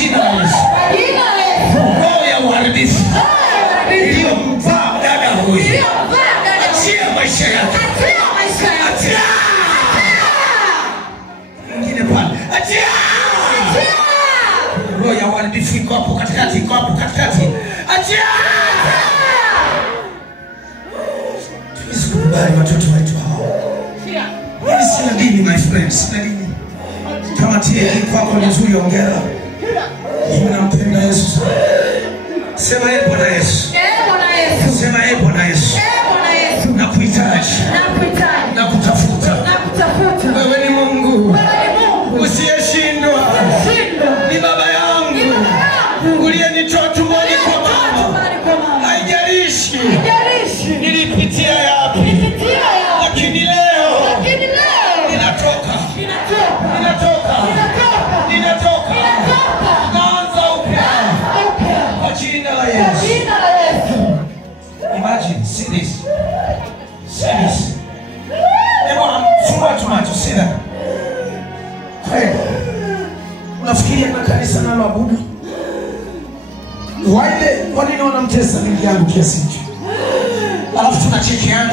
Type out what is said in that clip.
jina la Yesu. Roho ya uharibifu iliyomvaa dada huyu, achia maisha yake. Achia. Mwingine pale. Achia. Roho ya uharibifu iko hapo katikati, iko hapo katikati. Achia. Tusikubali watoto wetu hao. Mimi sina dini my friends, sina dini. Kama tie kwako ni nzuri, ongera. Mimi nampenda Yesu sana. Sema ee Bwana Yesu. Bwana Yesu. Sema ee Bwana Yesu. Bwana Yesu. Nakuhitaji. Nakutafuta. Wewe ni Mungu. Usiyeshindwa. Ni baba yangu. Uliyenitoa tumboni kwa mama. Haijalishi nilipitia yapi. Lakini leo ninatoka. Naanza upya. Kwa jina la Yesu. Imagine, see this. Fungua tu macho, see that. Unafikiria na kanisa na mabudu? Wale kwa nini wanamtesa ndugu yangu kiasi hicho? Alafu tunachekeana.